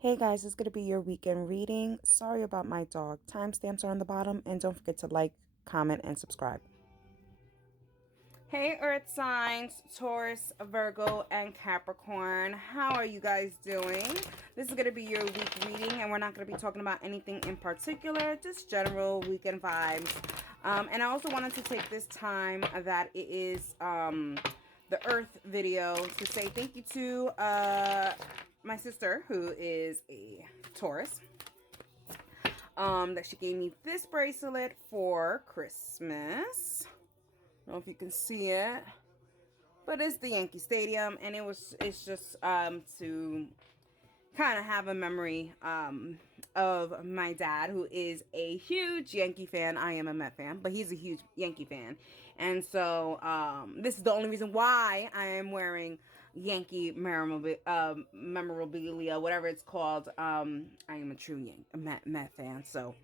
Hey guys, it's going to be your weekend reading. Sorry about my dog. Timestamps are on the bottom, and don't forget to like, comment, and subscribe. Hey Earth signs, Taurus, Virgo, and Capricorn. How are you guys doing? This is going to be your week reading, and we're not going to be talking about anything in particular, just general weekend vibes. And I also wanted to take this time that it is the Earth video to say thank you to my sister, who is a Taurus, that she gave me this bracelet for Christmas. I don't know if you can see it, but it's the Yankee Stadium, and it's just to kind of have a memory of my dad, who is a huge Yankee fan. I am a Met fan, but he's a huge Yankee fan. And so this is the only reason why I am wearing Yankee memorabilia, whatever it's called. I am a true Met fan, so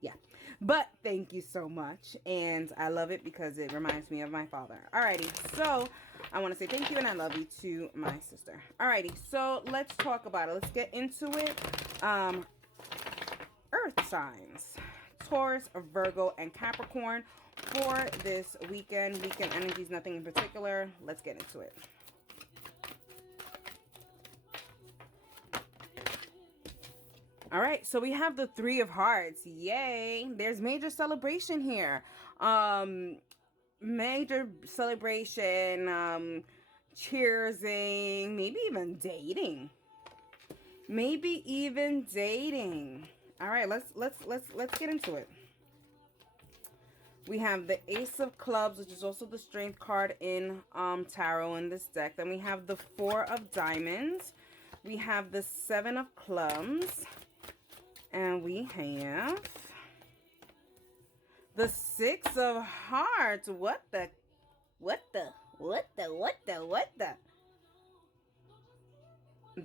yeah. But thank you so much, and I love it because it reminds me of my father. Alrighty, so I want to say thank you and I love you to my sister. Alrighty, so let's talk about it. Let's get into it. Earth signs, Taurus, Virgo, and Capricorn for this weekend. Weekend energies, nothing in particular. Let's get into it. All right, so we have the Three of Hearts. Yay! There's major celebration here. Major celebration, cheersing, maybe even dating. Maybe even dating. All right, let's get into it. We have the Ace of Clubs, which is also the strength card in tarot in this deck. Then we have the Four of Diamonds. We have the Seven of Clubs. And we have the Six of Hearts. What the?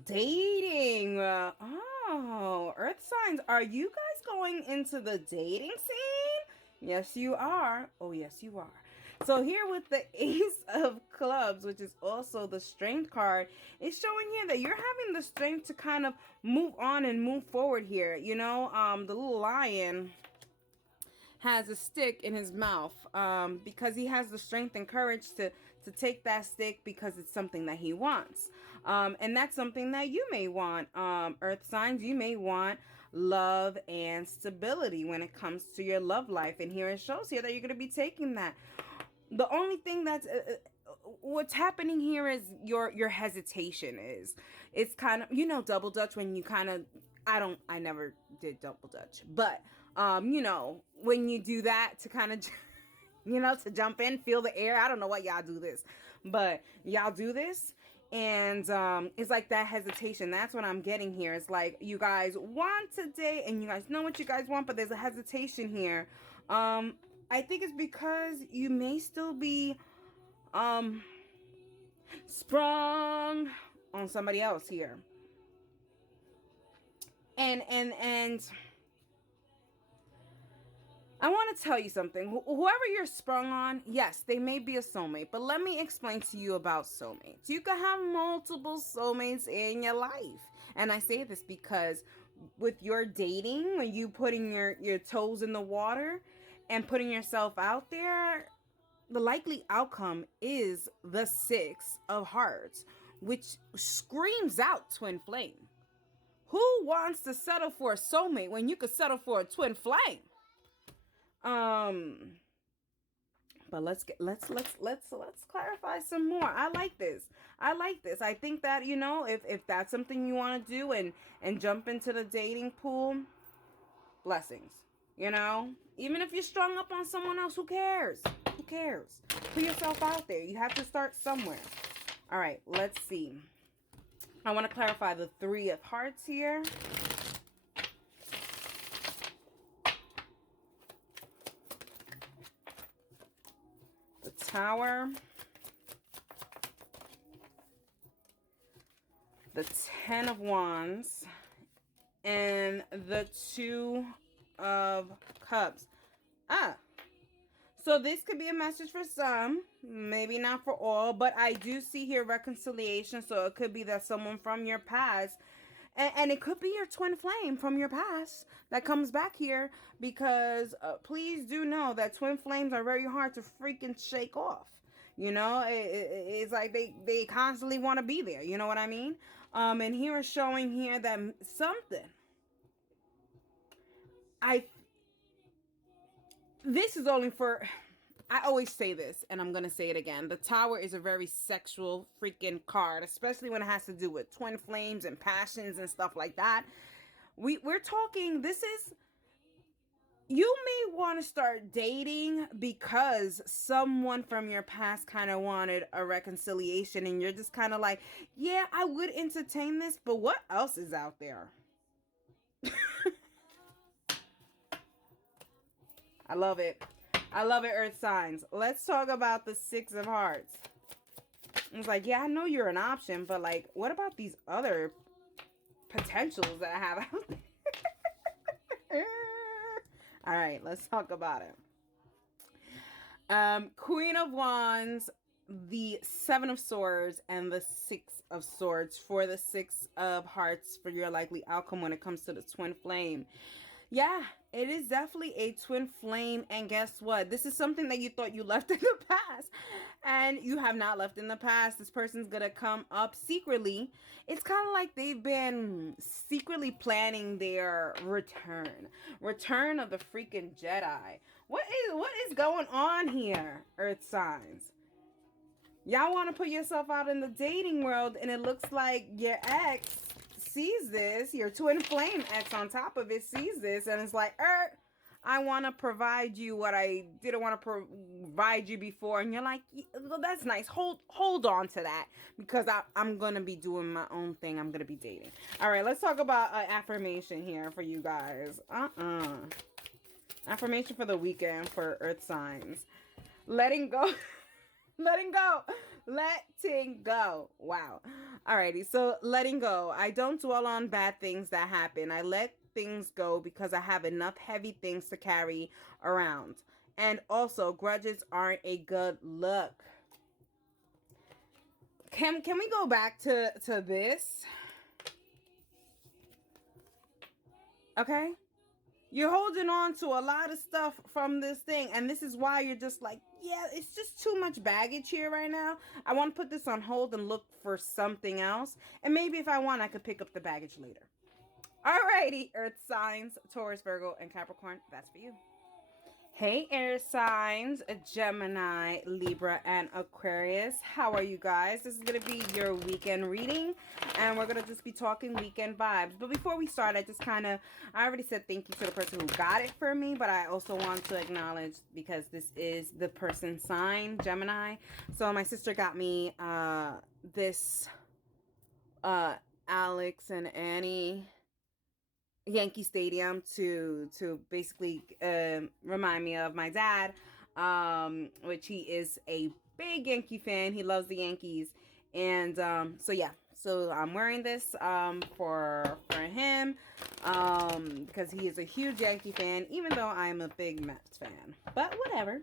Dating. Oh, Earth signs. Are you guys going into the dating scene? Yes, you are. Oh, yes, you are. So here with the Ace of Clubs, which is also the Strength card, it's showing here that you're having the strength to kind of move on and move forward here. You know, the little lion has a stick in his mouth because he has the strength and courage to take that stick because it's something that he wants. And that's something that you may want, Earth signs. You may want love and stability when it comes to your love life. And here it shows here that you're going to be taking that. The only thing that's what's happening here is your hesitation is it's kind of, you know, double dutch when you kind of, I never did double dutch, but you know, when you do that to kind of you know, to jump in, feel the air. I don't know what y'all do this, but y'all do this. And it's like that hesitation. That's what I'm getting here. It's like you guys want to date and you guys know what you guys want, but there's a hesitation here. I think it's because you may still be sprung on somebody else here. And I want to tell you something. Whoever you're sprung on, yes, they may be a soulmate, but let me explain to you about soulmates. You can have multiple soulmates in your life. And I say this because with your dating, when you putting your toes in the water and putting yourself out there, the likely outcome is the Six of Hearts, which screams out twin flame. Who wants to settle for a soulmate when you could settle for a twin flame? But let's clarify some more. I like this. I think that, you know, if that's something you want to do and jump into the dating pool, blessings. You know, even if you're strung up on someone else, who cares? Who cares? Put yourself out there. You have to start somewhere. All right, let's see. I want to clarify the Three of Hearts here. The Tower. The Ten of Wands. And the Two of Cups. So this could be a message for some, maybe not for all, but I do see here reconciliation. So it could be that someone from your past And it could be your twin flame from your past that comes back here because please do know that twin flames are very hard to freaking shake off. You know, it's like they constantly want to be there. You know what I mean? And here is showing here that something. This is only for. I always say this, and I'm gonna say it again. The Tower is a very sexual freaking card, especially when it has to do with twin flames and passions and stuff like that. We're talking. This is, you may want to start dating because someone from your past kind of wanted a reconciliation, and you're just kind of like, yeah, I would entertain this, but what else is out there? I love it. I love it, Earth signs. Let's talk about the Six of Hearts. It's like, yeah, I know you're an option, but like, what about these other potentials that I have out there? All right, let's talk about it. Queen of Wands, the Seven of Swords, and the Six of Swords for the Six of Hearts for your likely outcome when it comes to the twin flame. Yeah, it is definitely a twin flame. And guess what? This is something that you thought you left in the past. And you have not left in the past. This person's going to come up secretly. It's kind of like they've been secretly planning their return. Return of the freaking Jedi. What is going on here, Earth signs? Y'all want to put yourself out in the dating world, and it looks like your ex sees this, your twin flame ex on top of it sees this, and it's like, I want to provide you what I didn't want to provide you before. And you're like, well, that's nice. Hold on to that, because I'm going to be doing my own thing. I'm going to be dating. All right, let's talk about affirmation here for you guys. Affirmation for the weekend for Earth signs. Letting go. Letting go. Letting go. Wow. Alrighty. So letting go. I don't dwell on bad things that happen. I let things go because I have enough heavy things to carry around. And also, grudges aren't a good look. Can we go back to this? Okay. You're holding on to a lot of stuff from this thing, and this is why you're just like, yeah, it's just too much baggage here right now. I want to put this on hold and look for something else, and maybe if I want, I could pick up the baggage later. Alrighty, Earth signs, Taurus, Virgo, and Capricorn, that's for you. Hey, air signs, Gemini, Libra, and Aquarius. How are you guys? This is going to be your weekend reading, and we're going to just be talking weekend vibes. But before we start, I already said thank you to the person who got it for me, but I also want to acknowledge, because this is the person sign, Gemini. So my sister got me this Alex and Annie Yankee Stadium to basically remind me of my dad, which he is a big Yankee fan. He loves the Yankees, and so yeah. So I'm wearing this for him because he is a huge Yankee fan, even though I'm a big Mets fan. But whatever.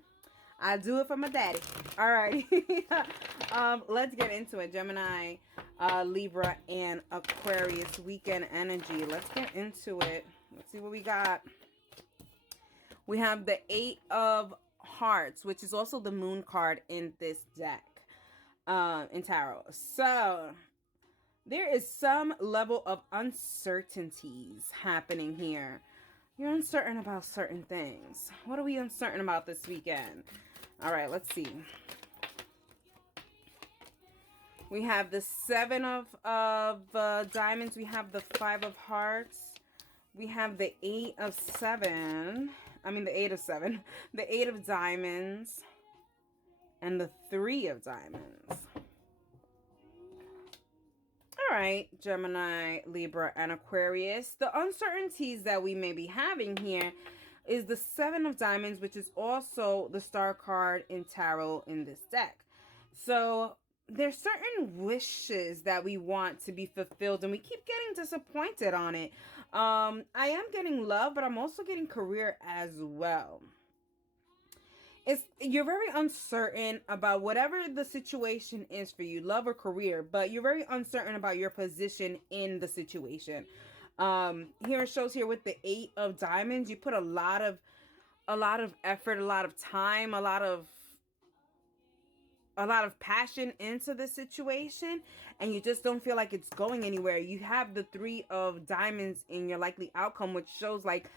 I do it for my daddy. All right. Let's get into it. Gemini, Libra, and Aquarius weekend energy. Let's get into it. Let's see what we got. We have the Eight of Hearts, which is also the moon card in this deck, in tarot. So there is some level of uncertainties happening here. You're uncertain about certain things. What are we uncertain about this weekend? All right, let's see. We have the Seven of Diamonds. We have the Five of Hearts. We have the Eight of Seven. The Eight of Seven. The Eight of Diamonds. And the Three of Diamonds. All right, Gemini, Libra, and Aquarius. The uncertainties that we may be having here is the Seven of Diamonds, which is also the star card in tarot in this deck. So there's certain wishes that we want to be fulfilled, and we keep getting disappointed on it. I am getting love, but I'm also getting career as well. You're very uncertain about whatever the situation is for you, love or career, but you're very uncertain about your position in the situation. Here it shows here with the 8 of Diamonds, you put a lot of effort, a lot of time, a lot of passion into the situation, and you just don't feel like it's going anywhere. You have the 3 of Diamonds in your likely outcome, which shows like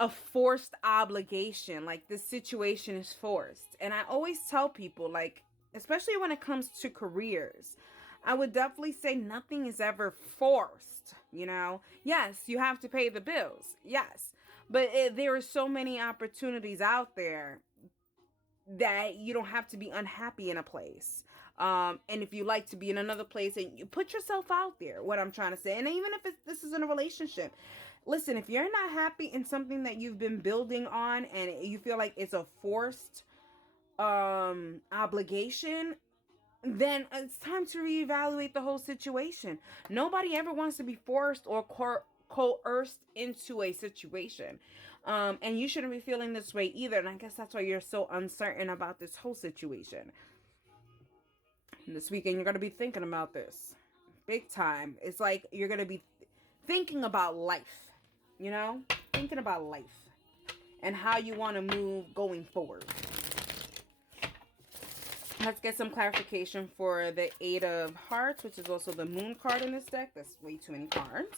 a forced obligation. Like this situation is forced. And I always tell people, like, especially when it comes to careers, I would definitely say nothing is ever forced. Yes, you have to pay the bills. Yes. But there are so many opportunities out there that you don't have to be unhappy in a place. And if you like to be in another place, and you put yourself out there, what I'm trying to say. And even if this is in a relationship, listen, if you're not happy in something that you've been building on and you feel like it's a forced obligation, then it's time to reevaluate the whole situation. Nobody ever wants to be forced or coerced into a situation. And you shouldn't be feeling this way either. And I guess that's why you're so uncertain about this whole situation. And this weekend, you're going to be thinking about this big time. It's like you're going to be thinking about life, thinking about life and how you want to move going forward. Let's get some clarification for the 8 of Hearts, which is also the Moon card in this deck. That's way too many cards.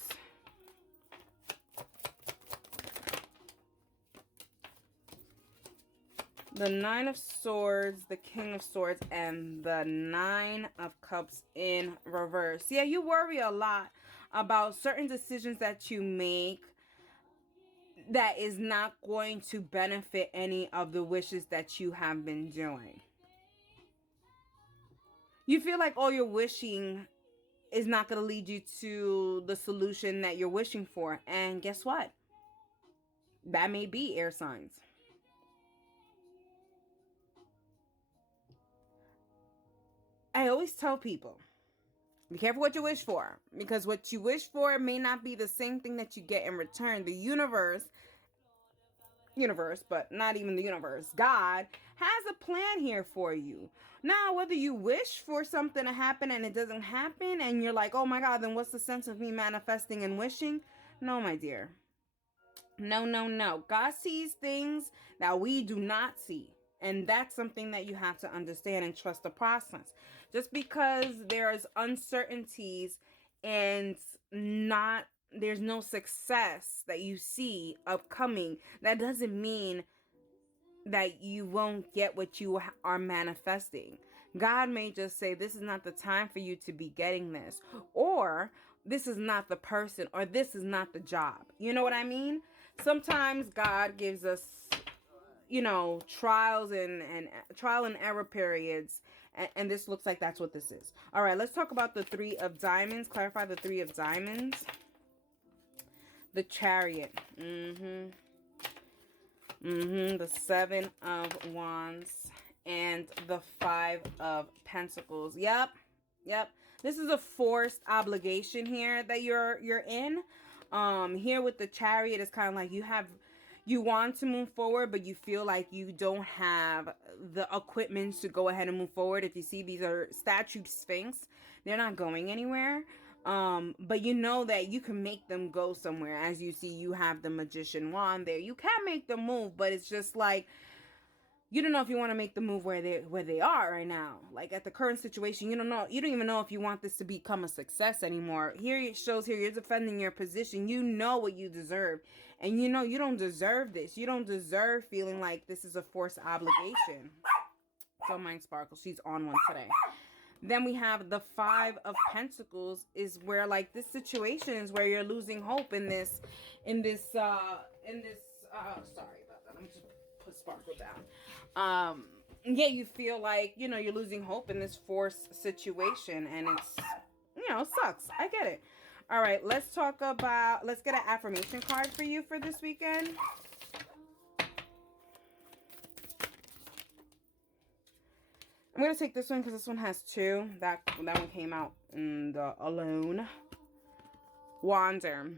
The 9 of Swords, the King of Swords, and the 9 of Cups in reverse. Yeah, you worry a lot about certain decisions that you make that is not going to benefit any of the wishes that you have been doing. You feel like all your wishing is not going to lead you to the solution that you're wishing for. And guess what? That may be air signs. I always tell people, be careful what you wish for, because what you wish for may not be the same thing that you get in return. The universe, but not even the universe, God has a plan here for you. Now, whether you wish for something to happen and it doesn't happen, and you're like, oh my God, then what's the sense of me manifesting and wishing? No, my dear. No. God sees things that we do not see. And that's something that you have to understand and trust the process. Just because there's uncertainties and there's no success that you see upcoming, that doesn't mean that you won't get what you are manifesting. God may just say, this is not the time for you to be getting this, or this is not the person, or this is not the job. You know what I mean? Sometimes God gives us, trials and trial and error periods. And this looks like that's what this is. All right, let's talk about the 3 of Diamonds. Clarify the 3 of Diamonds. The Chariot. The 7 of Wands. And the 5 of Pentacles. Yep. This is a forced obligation here that you're in. Here with the Chariot, it's kind of like you want to move forward, but you feel like you don't have the equipment to go ahead and move forward. If you see, these are statue Sphinx. They're not going anywhere. But you know that you can make them go somewhere. As you see, you have the Magician wand there. You can make them move, but it's just like, you don't know if you want to make the move where they are right now. Like at the current situation, you don't even know if you want this to become a success anymore. Here it shows here you're defending your position. You know what you deserve. And you know you don't deserve this. You don't deserve feeling like this is a forced obligation. Don't mind Sparkle. She's on one today. Then we have the 5 of Pentacles, is where like this situation is where you're losing hope in this sorry about that. Let me just put Sparkle down. Yeah, you feel like, you're losing hope in this forced situation, and it's, sucks. I get it. All right, let's get an affirmation card for you for this weekend. I'm going to take this one because this one has 2. That one came out in the Alone. Wander.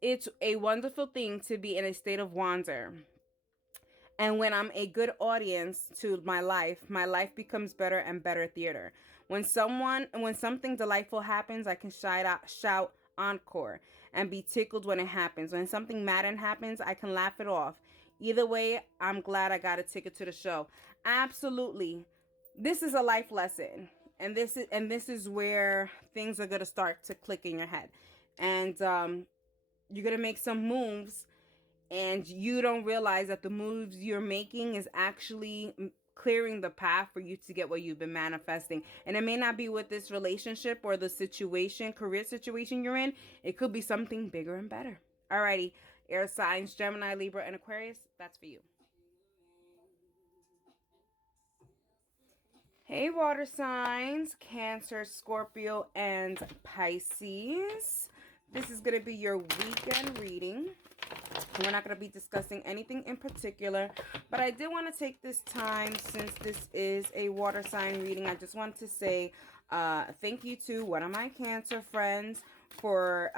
It's a wonderful thing to be in a state of wonder And when I'm a good audience to my life becomes better and better theater. When something delightful happens, I can shout encore and be tickled when it happens. When something madden happens, I can laugh it off. Either way, I'm glad I got a ticket to the show. Absolutely. This is a life lesson. And this is where things are gonna start to click in your head. And you're gonna make some moves and you don't realize that the moves you're making is actually clearing the path for you to get what you've been manifesting. And it may not be with this relationship or the situation, career situation you're in. It could be something bigger and better. Alrighty, air signs, Gemini, Libra, and Aquarius, that's for you. Hey, water signs, Cancer, Scorpio, and Pisces. This is going to be your weekend reading. We're not going to be discussing anything in particular, but I did want to take this time, since this is a water sign reading, I just want to say thank you to one of my Cancer friends for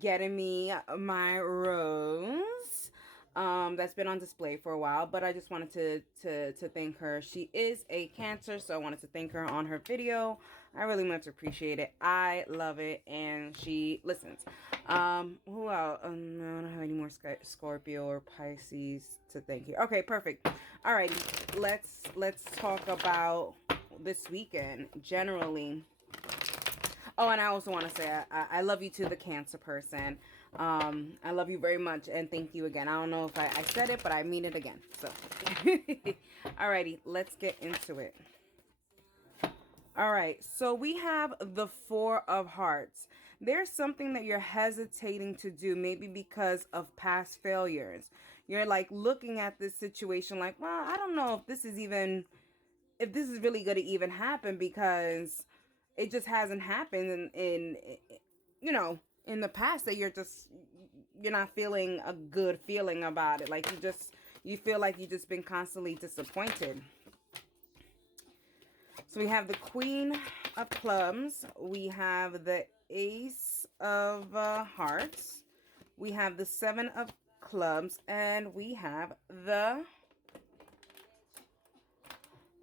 getting me my rose. That's been on display for a while, but I just wanted to thank her. She is a Cancer, so I wanted to thank her on her video. I really much appreciate it. I love it, and she listens. Who else? No, I don't have any more Scorpio or Pisces to thank you. Okay, perfect. Alrighty, let's talk about this weekend generally. Oh, and I also want to say I love you to the Cancer person. I love you very much, and thank you again. I don't know if I said it, but I mean it again. So, alrighty, let's get into it. All right, so we have the Four of Hearts. There's something that you're hesitating to do, maybe because of past failures. You're like looking at this situation like, well, I don't know if this is really going to even happen, because it just hasn't happened in the past, that you're not feeling a good feeling about it. Like you feel like you just been constantly disappointed. So we have the Queen of Clubs. We have the Ace of Hearts. We have the Seven of Clubs. And we have the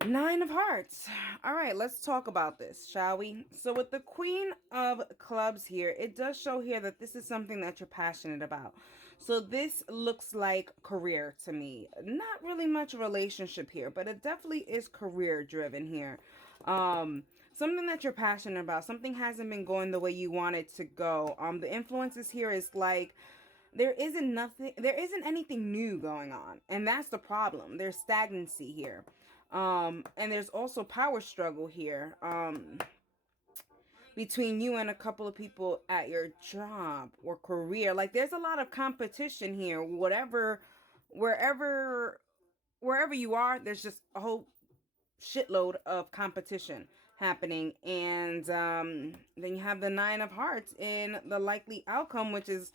Nine of Hearts. All right, let's talk about this, shall we? So with the Queen of Clubs here, it does show here that this is something that you're passionate about. So this looks like career to me. Not really much relationship here, but it definitely is career driven here. Something that you're passionate about. Something hasn't been going the way you want it to go. The influences here is like there isn't anything new going on, and that's the problem. There's stagnancy here. And there's also power struggle here between you and a couple of people at your job or career. Like there's a lot of competition here. Wherever you are, there's just a whole shitload of competition happening. And then you have the Nine of Hearts in the likely outcome, which is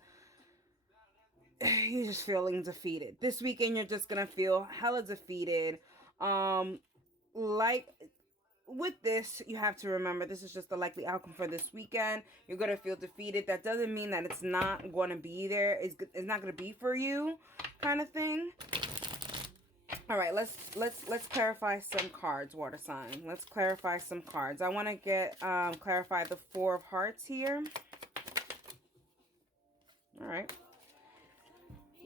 you're just feeling defeated. This weekend you're just gonna feel hella defeated. Like with this, you have to remember this is just the likely outcome for this weekend. You're gonna feel defeated. That doesn't mean that it's not going to be there. It's not going to be for you, kind of thing. All right, let's clarify some cards, water sign. Let's clarify some cards. I want to get clarify the Four of Hearts here. All right.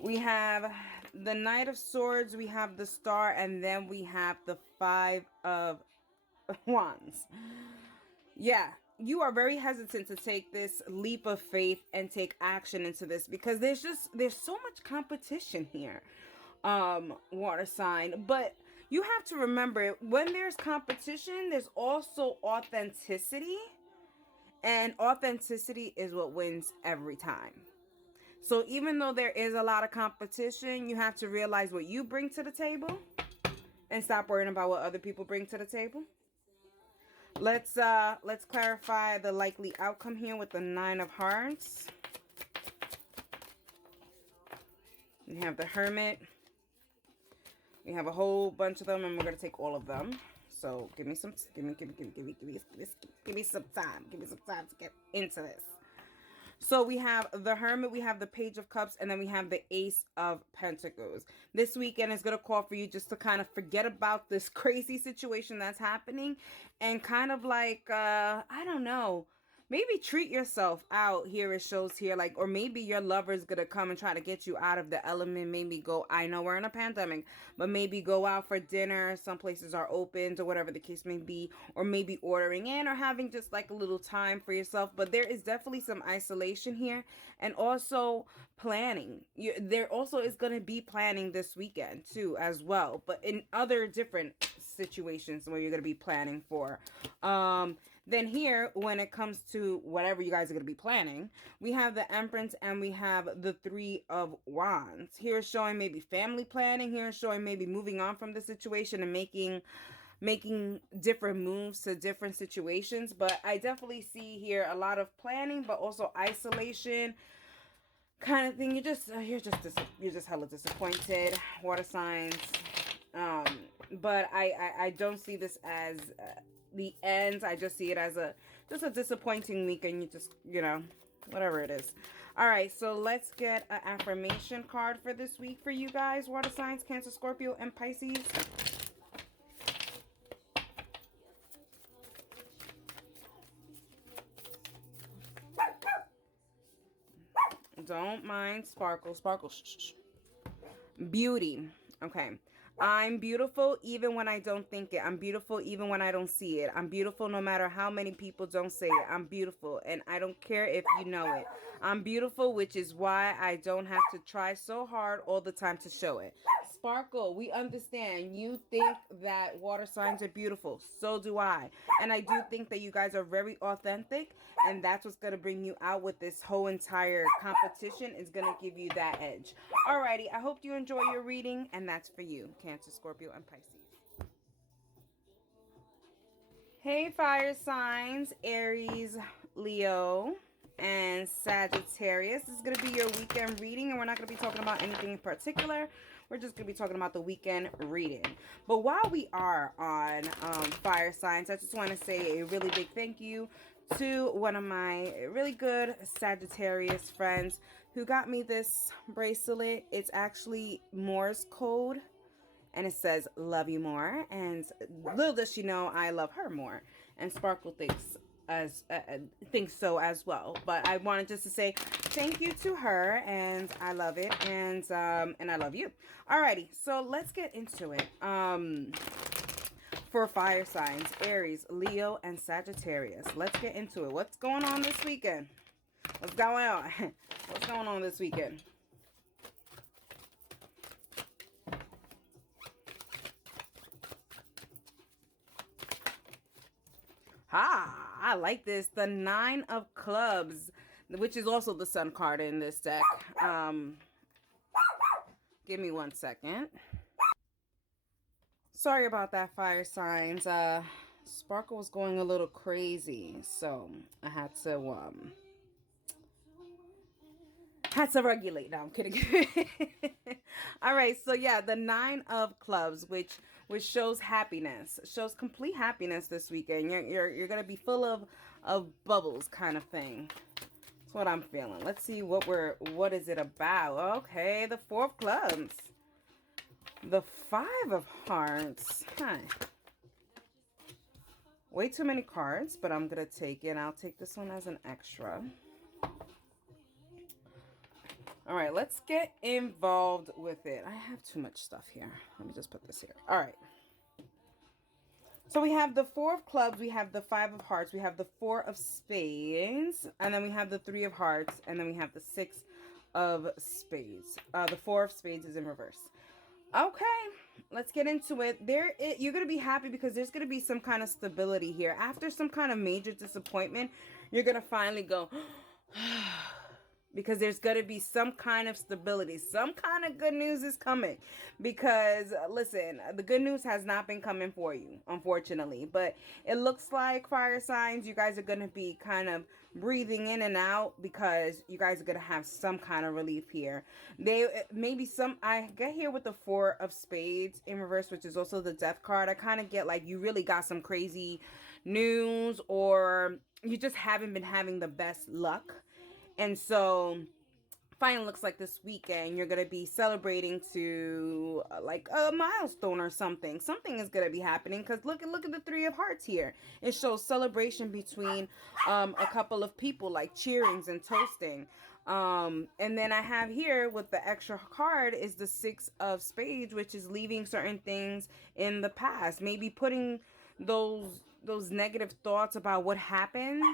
We have the Knight of Swords, we have the Star, and then we have the Five of Wands. Yeah, you are very hesitant to take this leap of faith and take action into this, because there's so much competition here, water sign. But you have to remember, when there's competition, there's also authenticity, and authenticity is what wins every time. So even though there is a lot of competition, you have to realize what you bring to the table and stop worrying about what other people bring to the table. Let's clarify the likely outcome here with the Nine of Hearts. We have the Hermit. We have a whole bunch of them, and we're gonna take all of them. So give me some time. Give me some time to get into this. So we have the Hermit, we have the Page of Cups, and then we have the Ace of Pentacles. This weekend is going to call for you just to kind of forget about this crazy situation that's happening and kind of like, I don't know, maybe treat yourself out here. It shows here, like, or maybe your lover's gonna come and try to get you out of the element. Maybe go, I know we're in a pandemic, but maybe go out for dinner. Some places are open or whatever the case may be, or maybe ordering in or having just like a little time for yourself. But there is definitely some isolation here, and also planning. There also is going to be planning this weekend too as well, but in other different situations where you're going to be planning for. Then here, when it comes to whatever you guys are going to be planning, we have the Empress and we have the Three of Wands. Here is showing maybe family planning. Here is showing maybe moving on from the situation and making different moves to different situations. But I definitely see here a lot of planning, but also isolation kind of thing. You're just hella disappointed, water signs. But I don't see this as the end. I just see it as just a disappointing week, and you just, whatever it is. All right, so let's get an affirmation card for this week for you guys, water signs, Cancer, Scorpio, and Pisces. Don't mind Sparkle. Sparkle. Shh. Beauty. Okay. I'm beautiful even when I don't think it. I'm beautiful even when I don't see it. I'm beautiful no matter how many people don't say it. I'm beautiful, and I don't care if you know it. I'm beautiful, which is why I don't have to try so hard all the time to show it. Sparkle, we understand. You think that water signs are beautiful. So do I. And I do think that you guys are very authentic, and that's what's going to bring you out with this whole entire competition. Is going to give you that edge. Alrighty, I hope you enjoy your reading, and that's for you, Cancer, Scorpio, and Pisces. Hey, fire signs, Aries, Leo, and Sagittarius. This is going to be your weekend reading, and we're not going to be talking about anything in particular. We're just going to be talking about the weekend reading. But while we are on fire signs, I just want to say a really big thank you to one of my really good Sagittarius friends who got me this bracelet. It's actually Morse code, and it says love you more, and little does she know I love her more, and Sparkle thinks so as well. But I wanted just to say thank you to her, and I love it, and I love you. Alrighty, so let's get into it. For fire signs, Aries, Leo, and Sagittarius, let's get into it. What's going on this weekend? What's going on? What's going on this weekend? I like this. The Nine of Clubs, which is also the Sun card in this deck. Give me 1 second. Sorry about that, fire signs. Sparkle was going a little crazy, so I had to regulate. Now I'm kidding. All right, so yeah, the Nine of Clubs, which shows happiness, shows complete happiness this weekend. You're gonna be full of bubbles, kind of thing. That's what I'm feeling. Let's see what is it about. Okay, the Four of Clubs, the Five of Hearts. Huh. Way too many cards, but I'm gonna take it. I'll take this one as an extra. All right, let's get involved with it. I have too much stuff here. Let me just put this here. All right. So we have the Four of Clubs, we have the Five of Hearts, we have the Four of Spades, and then we have the Three of Hearts, and then we have the Six of Spades. The Four of Spades is in reverse. Okay, let's get into it. You're going to be happy because there's going to be some kind of stability here. After some kind of major disappointment, you're going to finally go... because there's going to be some kind of stability. Some kind of good news is coming. Because, listen, the good news has not been coming for you, unfortunately. But it looks like, fire signs, you guys are going to be kind of breathing in and out because you guys are going to have some kind of relief here. I get here with the Four of Spades in reverse, which is also the Death card. I kind of get like you really got some crazy news, or you just haven't been having the best luck And so finally looks like this weekend you're gonna be celebrating to like a milestone or something. Something is gonna be happening because look at the Three of Hearts here. It shows celebration between a couple of people, like cheerings and toasting. And then I have here with the extra card is the Six of Spades, which is leaving certain things in the past, maybe putting those negative thoughts about what happens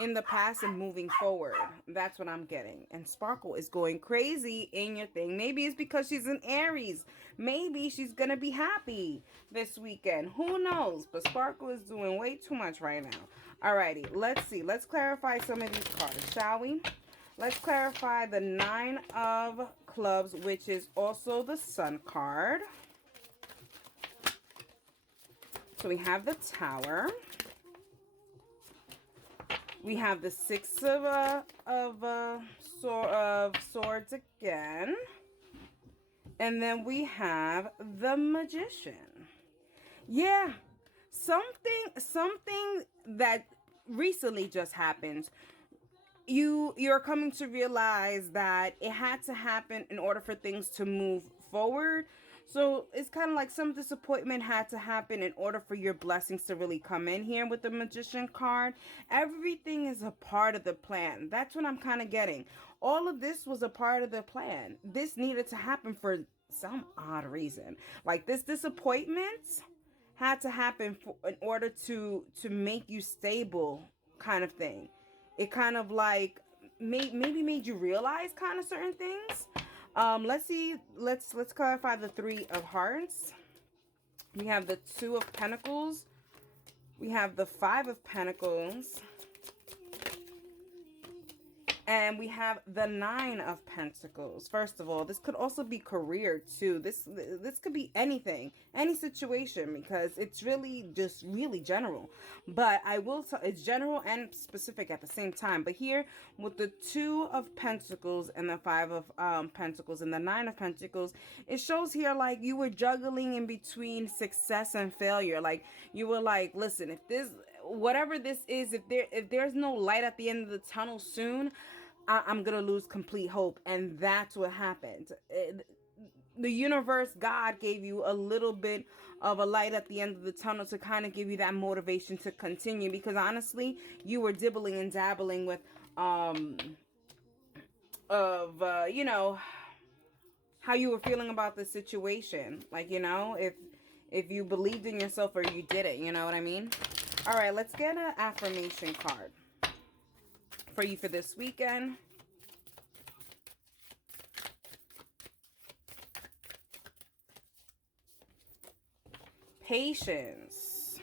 in the past and moving forward. That's what I'm getting. And Sparkle is going crazy in your thing. Maybe it's because she's an Aries. Maybe she's gonna be happy this weekend. Who knows? But Sparkle is doing way too much right now. Alrighty, let's see. Let's clarify some of these cards, shall we? Let's clarify the Nine of Clubs, which is also the Sun card. So we have the Tower. We have the Six of Swords again. And then we have the Magician. Yeah, something that recently just happened. You're coming to realize that it had to happen in order for things to move forward. So it's kind of like some disappointment had to happen in order for your blessings to really come in here with the Magician card. Everything is a part of the plan. That's what I'm kind of getting. All of this was a part of the plan. This needed to happen for some odd reason. Like this disappointment had to happen in order to make you stable, kind of thing. It kind of like maybe made you realize kind of certain things. Let's see. Let's clarify the Three of Hearts. We have the Two of Pentacles. We have the Five of Pentacles. And we have the Nine of Pentacles. First of all, this could also be career too. This could be anything, any situation, because it's really just really general. But I will tell, it's general and specific at the same time. But here with the Two of Pentacles and the Five of Pentacles and the Nine of Pentacles, it shows here like you were juggling in between success and failure. Like you were like, listen, if this, whatever this is, if there's no light at the end of the tunnel soon, I'm gonna lose complete hope. And that's what happened. The universe, God, gave you a little bit of a light at the end of the tunnel to kind of give you that motivation to continue, because honestly you were dibbling and dabbling with you know, how you were feeling about the situation. Like, you know, if you believed in yourself or you didn't, you know what I mean? All right, let's get an affirmation card for you for this weekend. Patience.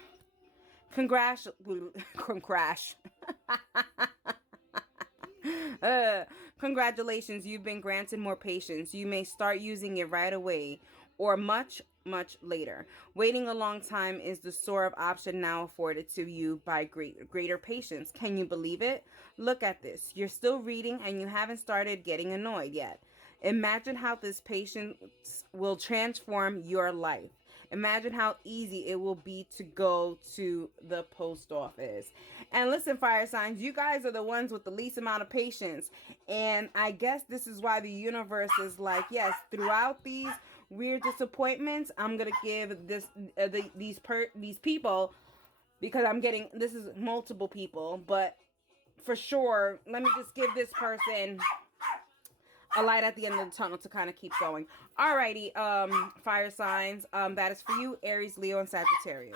Congratulations, you've been granted more patience. You may start using it right away or much, much later. Waiting a long time is the sort of option now afforded to you by greater patience. Can you believe it? Look at this. You're still reading and you haven't started getting annoyed yet. Imagine how this patience will transform your life. Imagine how easy it will be to go to the post office. And listen, fire signs, you guys are the ones with the least amount of patience. And I guess this is why the universe is like, yes, throughout these weird disappointments, I'm going to give these people, because I'm getting, this is multiple people, but for sure, let me just give this person a light at the end of the tunnel to kind of keep going. Alrighty, fire signs. That is for you, Aries, Leo, and Sagittarius.